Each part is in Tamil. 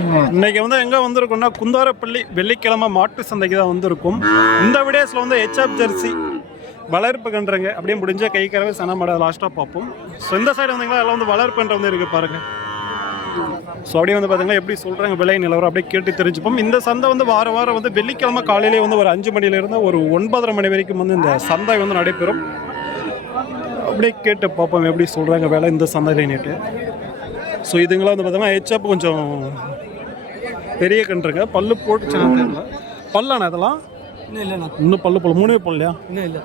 இன்னைக்கு வந்து எங்கே வந்திருக்கோம்னா குந்தாரப்பள்ளி வெள்ளிக்கிழமை மாட்டு சந்தைக்கு தான் வந்திருக்கும். இந்த வீடியோஸில் வந்து ஹெச்எப் ஜெர்சி வளர்ப்பு கன்றுங்க அப்படியே முடிஞ்ச கை கறவை சனமாட லாஸ்ட்டாக பார்ப்போம். ஸோ இந்த சைடு வந்தீங்களா எல்லாம் வந்து வளர்ப்புன்ற வந்து இருக்குது பாருங்கள். ஸோ அப்படியே வந்து பார்த்தீங்கன்னா எப்படி சொல்கிறாங்க விலை நிலவரம் அப்படியே கேட்டு தெரிஞ்சுப்போம். இந்த சந்தை வந்து வாரம் வந்து வெள்ளிக்கிழமை காலையிலே வந்து ஒரு 5 மணிலேருந்து ஒரு 9:30 மணி வரைக்கும் வந்து இந்த சந்தை வந்து நடைபெறும். அப்படியே கேட்டு பார்ப்போம் எப்படி சொல்கிறாங்க விலை இந்த சந்தையில நேற்று. ஸோ இதுங்களாம் வந்து பார்த்தீங்கன்னா ஹெச்எப் கொஞ்சம் பெரிய கன்றுங்க, பல்லு போட்டுச்சுன்னா தெரியல. பல்லாண்ணா இதெல்லாம் இன்னும் பல்லு போடல, 3 போடலையா? இன்னும் இல்லை.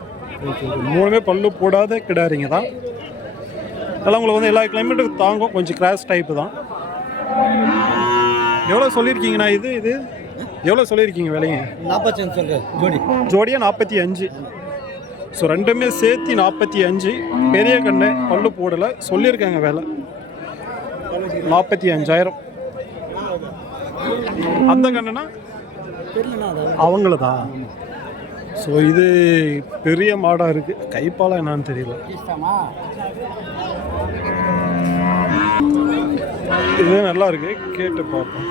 ஓகே, 3 பல்லு போடாத கிடாரிங்க தான். அதெல்லாம் உங்களுக்கு வந்து எல்லா கிளைமேட்டுக்கு தாங்கும். கொஞ்சம் கிராஸ் டைப்பு தான். எவ்வளோ சொல்லியிருக்கீங்கண்ணா? இது எவ்வளோ சொல்லியிருக்கீங்க விலைங்க? 45 சொல்கிறேன். ஜோடியாக 45. ஸோ ரெண்டுமே சேர்த்து 45. பெரிய கண்ணு பல்லு போடலை சொல்லியிருக்காங்க விலை 45,000. அந்த கண்ணுனா அவங்களதா? ஸோ இது பெரிய மாடாக இருக்குது. கைப்பாலம் என்னான்னு தெரியல. இது நல்லா இருக்கு, கேட்டு பார்ப்போம்.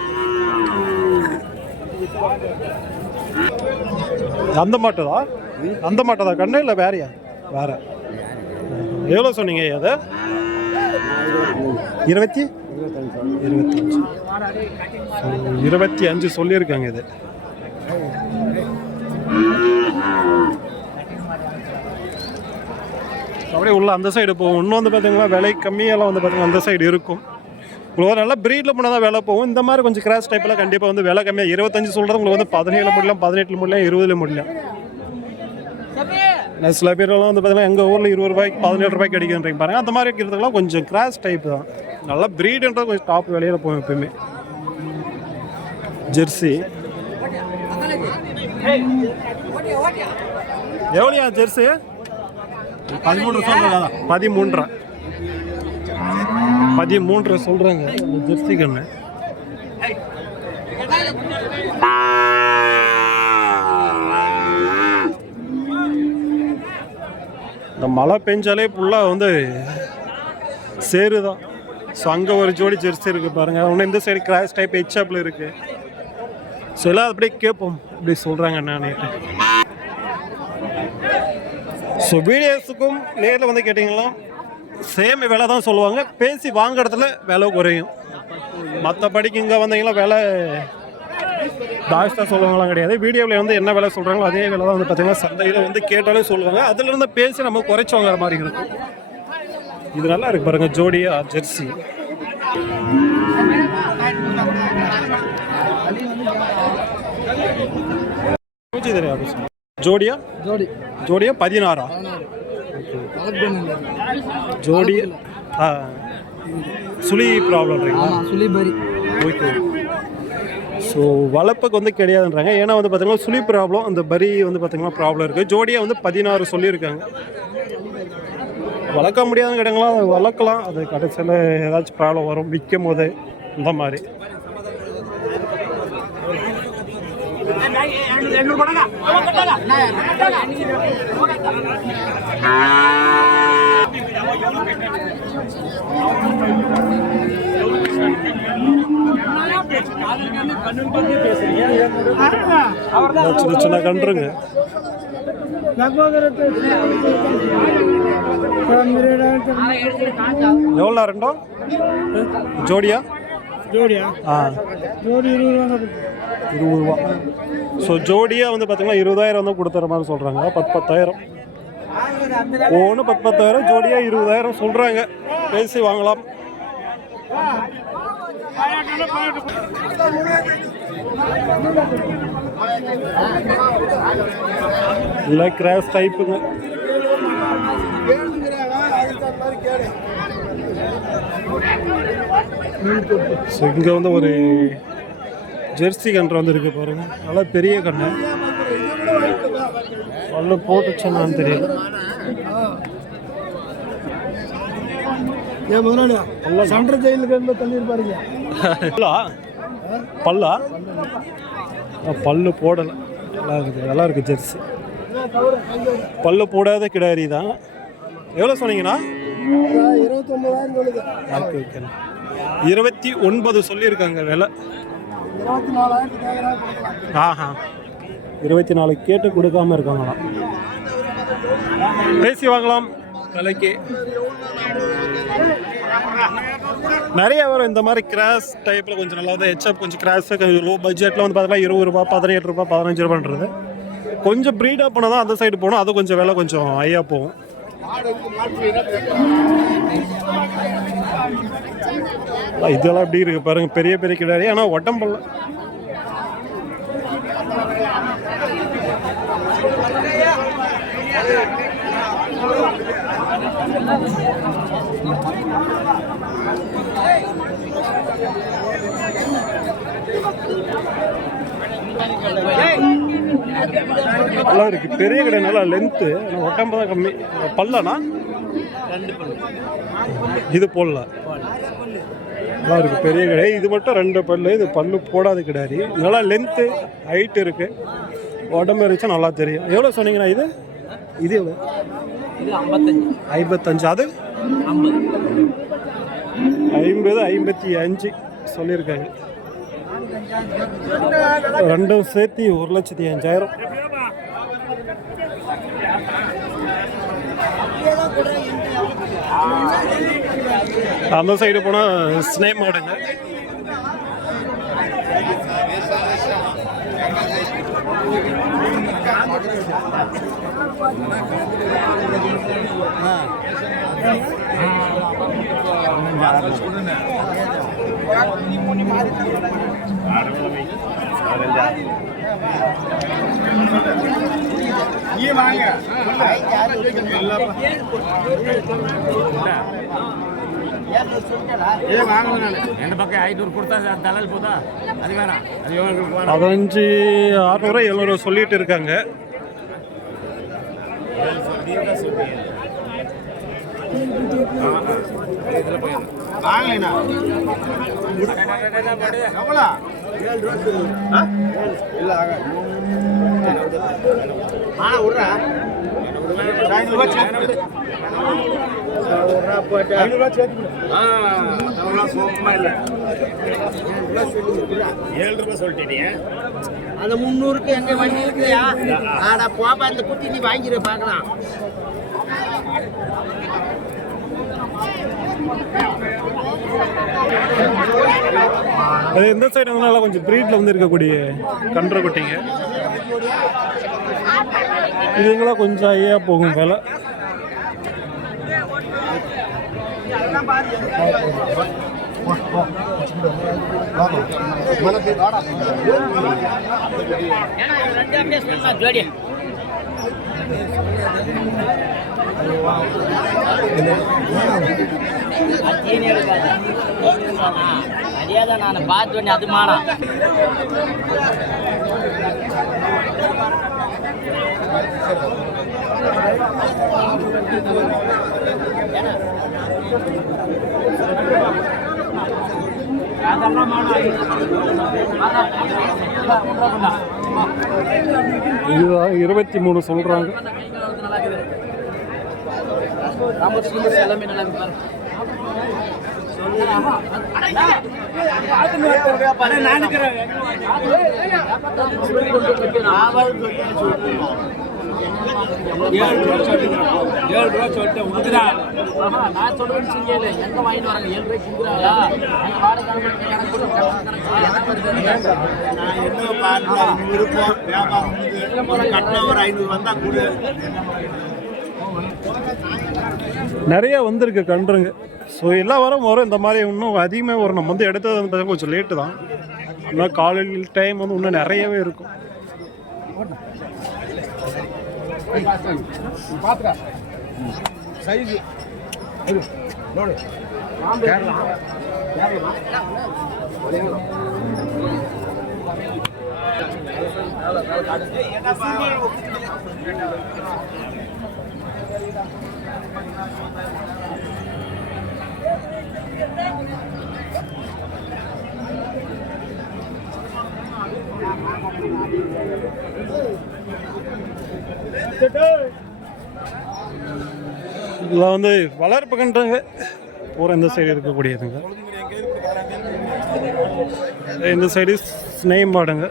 அந்த மாட்டதா கண்ணு இல்லை வேறையா? வேற. எவ்வளோ சொன்னீங்க அதை? 25 சொல்லியிருக்காங்க. இது அப்படியே உள்ள அந்த சைடு போகும். இன்னும் வந்து பார்த்தீங்கன்னா விலை கம்மியெல்லாம் வந்து பார்த்தீங்கன்னா அந்த சைடு இருக்கும். உங்களுக்கு நல்லா ப்ரீடில் போனால் தான் விலை போகும். இந்த மாதிரி கொஞ்சம் கிராஸ் டைப்பில் கண்டிப்பாக வந்து விலை கம்மியாக 25 சொல்கிறது உங்களுக்கு வந்து 17 முடியலாம், 18 முடியலாம், 20 முடியலாம். சில பேரெல்லாம் வந்து பார்த்தீங்கன்னா எங்கள் ஊரில் 20 ரூபாய்க்கு 17 ரூபாய்க்கு அடிக்குதுன்றீங்க பாருங்கள். அந்த மாதிரி இருக்கிறதுக்கெல்லாம் கொஞ்சம் கிராஸ் டைப் தான். நல்லா ப்ரீடுன்றது கொஞ்சம் டாப் விலையில் போகும் எப்பயுமே. Jersey எவ்வளோயா Jersey? 13 சொல்கிறதா? 13 சொல்கிறாங்க ஜெர்சி கண்ணு. இந்த மழை பெஞ்சாலே ஃபுல்லாக வந்து சேரு தான். ஸோ அங்கே ஒரு ஜோடி ஜெர்சி இருக்குது பாருங்கள். ஒன்று இந்த சைடு கிராஸ் டைப் ஹெச்எப்பில் இருக்குது. ஸோ எல்லாம் அப்படியே கேட்போம் இப்படி சொல்கிறாங்க என்னன்னுட்டு. ஸோ வீடியோஸுக்கும் நேரில் வந்து கேட்டிங்கன்னா சேம் விலை தான் சொல்லுவாங்க. பேசி வாங்குறதுல விலை குறையும். மற்றபடிக்கு இங்கே வந்தீங்கன்னா விலை ஜாஸ்தியாக சொல்லுவாங்களாம் கிடையாது. வீடியோவில் வந்து என்ன விலை சொல்கிறாங்களோ அதே விலை தான் வந்து பார்த்திங்கன்னா சந்தையில் வந்து கேட்டாலே சொல்லுவாங்க. அதுலேருந்து பேசி நம்ம குறைச்சி வாங்குற மாதிரி இருக்கும். இது நல்லா இருக்கு பாருங்க ஜோடியா ஜெர்சி. ஜோடியா 16. ஜோடி சுழி ப்ராப்ளம்ன்றீங்களா? ஓகே. ஸோ வளர்ப்புக்கு வந்து கிடையாதுன்றாங்க. ஏன்னா வந்து பார்த்தீங்கன்னா சுழி ப்ராப்ளம், அந்த பரி வந்து பார்த்தீங்கன்னா ப்ராப்ளம் இருக்குது. ஜோடியாக வந்து 16 சொல்லியிருக்காங்க. வளர்க்க முடியாதுன்னு கேட்டாங்களா, அதை வளர்க்கலாம். அது கடைசியில் ஏதாச்சும் ப்ராப்ளம் வரும் விற்கும் போது இந்த மாதிரி. சின்ன சின்ன கன்றுங்க. எவ்வளோ ரெண்டும் ஜோடியா? 20 ரூபா. ஸோ ஜோடியாக வந்து பார்த்தீங்கன்னா 20,000 வந்து கொடுத்துற மாதிரி சொல்கிறாங்க. 10,000 ஒன்று 10,000 ஜோடியாக 20,000 சொல்கிறாங்க. பேசி வாங்கலாம். இல்லை கிராஸ் டைப்புங்க. ஸோ இங்கே வந்து ஒரு ஜெர்சி கன்று வந்து இருக்கு பாருங்க. நல்லா பெரிய கண்ணு. பல்லு போட்டுச்சுன்னு தெரியல. பல்லா பல்லு போடலை. நல்லா இருக்குது ஜெர்சி. பல்லு போடாத கிடாரி தான். எவ்வளோ சொன்னீங்கண்ணா? 29,000 ஓகே 29 சொல்லியிருக்காங்க விலை. ஆஹா 24 கேட்டு கொடுக்காம இருக்காங்களாம். பேசி வாங்கலாம் விலைக்கு. நிறைய வரும் இந்த மாதிரி கிராஸ் டைப்பில் கொஞ்சம் நல்லா தான். ஹெச்எப் கொஞ்சம் கிராஸ் கொஞ்சம் லோ பட்ஜெட்டில் வந்து பார்த்தீங்கன்னா 20 ரூபா 17 ரூபா 15 ரூபான்றது. கொஞ்சம் ப்ரீடாக போனால் தான் அந்த சைடு போகணும். அது கொஞ்சம் விலை கொஞ்சம் ஹையாக போகும். இதெல்லாம் எப்படி இருக்கு பாருங்க, பெரிய பெரிய கிடாரி. ஆனால் உடம்புல நல்லா இருக்கு. பெரிய கடை நல்லா லென்த்து, உடம்பு தான் கம்மி. பல்லனா இது போடல, நல்லா இருக்கு பெரிய கடை. இது மட்டும் 2 பல்லு, இது பல்லு போடாத கிடாரி. நல்லா லென்த்து ஹைட் இருக்கு, உடம்பு இருந்துச்சா நல்லா தெரியும். எவ்வளோ சொன்னீங்கண்ணா இது? இது எவ்வளோ? 55. அது 50 55 சொல்லியிருக்காங்க. ரெண்டும் சேர்த்து 1,05,000. அந்த சைடு போனால் ஸ்னே மாடுங்க. எந்த பக்கம் 500 கொடுத்தா தலால் போதா? அது வேணாம். அது 15 600 700 சொல்லிட்டு இருக்காங்க. சொல்லிட்டீங்க. அந்த 300க்கு எங்க வண்டி இருக்குயா? ஆடா போப்பா, இந்த குட்டி நீ வாங்கிரு பார்க்கலாம். அது எந்த சைடு வந்தால கொஞ்சம் ப்ரீட்ல வந்து இருக்கக்கூடிய கன்ற குட்டிங்க. இதுங்களாம் கொஞ்சம் ஐயா போகும் வேலை. மரியாதை நான் பார்த்து அது மானா இதுதான் 23 சொல்றாங்க. நிறைய வந்திருக்கு கன்றுங்க. ஸோ எல்லா வாரம் வரும் இந்த மாதிரி. இன்னும் அதிகமாக வரும். நம்ம வந்து எடுத்தது வந்து பார்த்தீங்கன்னா கொஞ்சம் லேட்டு தான். இன்னும் காலையில் டைம் வந்து இன்னும் நிறையவே இருக்கும். இதெல்லாம் வந்து வளர்ப்பு கன்றுங்க. பூரா இந்த சைடு இருக்கக்கூடியதுங்க. இந்த சைடு ஸ்னேக் மாடுங்க.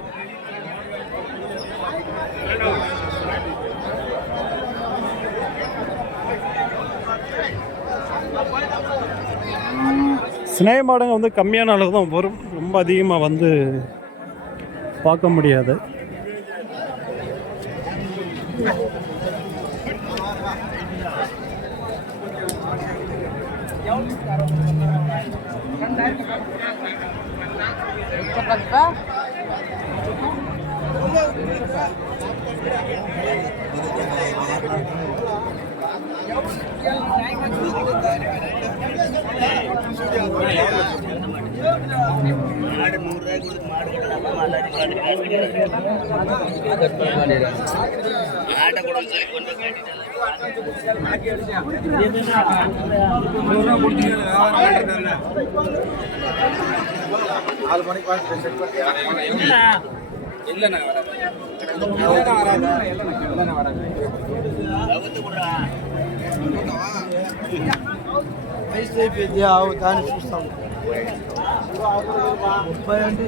ஸ்னேக் மாடுங்க வந்து கம்மியான அளவு தான் வரும், ரொம்ப அதிகமாக வந்து பார்க்க முடியாது. దాన్ని చూస్తాం. 30 అంటే